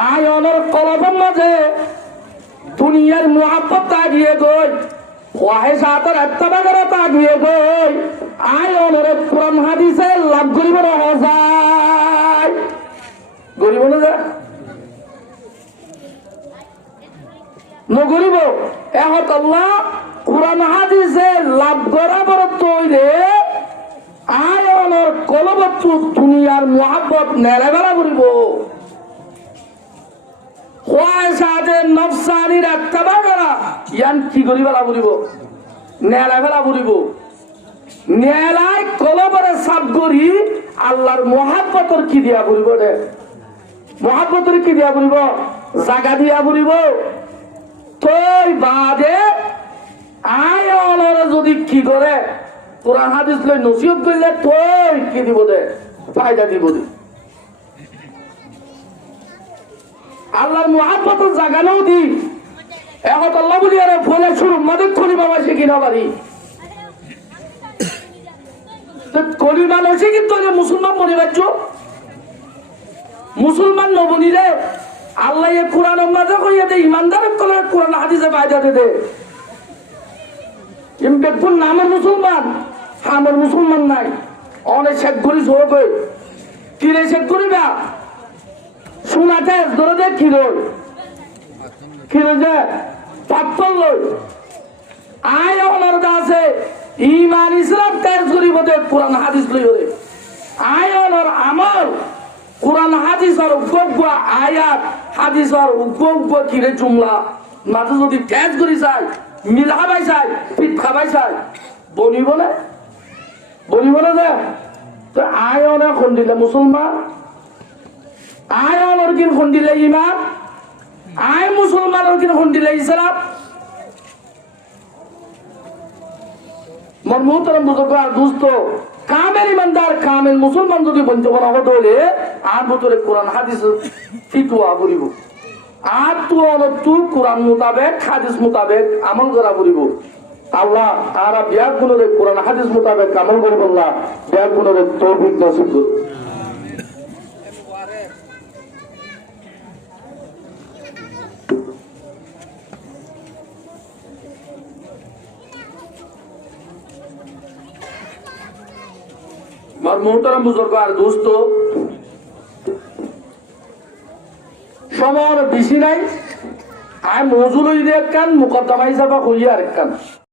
আয়নের কলবের মাঝে দুনিয়ার মুহাব্বত তাগিয়ে গই ওয়াহে সাতার ইত্তেবা করে তাগিয়ে গই আয়নের কোরআন হাদিসে লাভ করিব না যায় গরিব না যে নগরিব এখন আল্লাহ কোরআন হাদিসে লাভ করা বড় তৈরে আয়নের কলবত দুনিয়ার মুহাব্বত নেড়ে বেড়া করিব খোয়াইশাতে নফসানির ইত্তেবা করা ইয়ান কি করি বেড়া করিব নেড়ে বেড়া করিব নেড়াই কলবরে সাফ করি আল্লাহর মুহাব্বতর কি দিয়া করিব রে মুহাব্বতর কি দিয়া করিব জাগা দিয়া করিব তোই বাদে আয়নের যদি কি করে কোরআন হাদিস লই নসিহত করলে তোই কি দিব দে ফায়দা দিব দে আল্লাহর মুহাব্বতের জাগানো দি এখন আল্লাহ বলি আরে ফলে শুরু মাদের কলিমা মাসে কিনা পারি কলিমা মাসে কিন্তু মুসলমান বনি বাচ্চ মুসলমান নবনি রে আল্লাহ এ কোরআন মাঝে কইয়া দে ইমানদারের কলে কোরআন হাদিসে ফায়দা দে ইমবেকুন নামের মুসলমান আমার মুসলমান নাই অনেক শেখ করি যোগ হই কিরে শেখ করিবা শোনাতে ধরে দে কিরে যে পাত্তল লই আয় ওনার কাছে ইমান ইসলাম তেজ করিব দে কোরআন হাদিস লই হরে আয় ওনার আমল কোরআন হাদিসের উগ্র আয়াত হাদিসের উগ্র কিরে জুমলা মাঝে যদি তেজ করি চাই মিল খাবাই চাই পিঠ খাবাই চাই বনিব না যে তো আয়নে খন্দিলে মুসলমান আয়নের কিন খন্দিলে ইমান আয় মুসলমানের কিন খন্দিলে ইসলাম মোর মুহতরম বুজুর্গ আর দুস্থ কামের ইমানদার কামের মুসলমান যদি বলতে বলা হতো হলে আর ভিতরে কোরআন হাদিস ফিতুয়া বলিব আর তু কোরআন মোতাবেক হাদিস মোতাবেক আমল করা বলিব আল্লাহ তারা বিয়ার গুণরে কোরআন হাদিস মোতাবেক আমল করব আল্লাহ বিয়ার গুণরে তৌফিক নসিব করুন আমার মোহতারাম বুজুর্গ আর দোস্ত সমর বেশি নাই আয় মজুল একখান মুকদ্দমা হিসাবে হইয়া আর একখান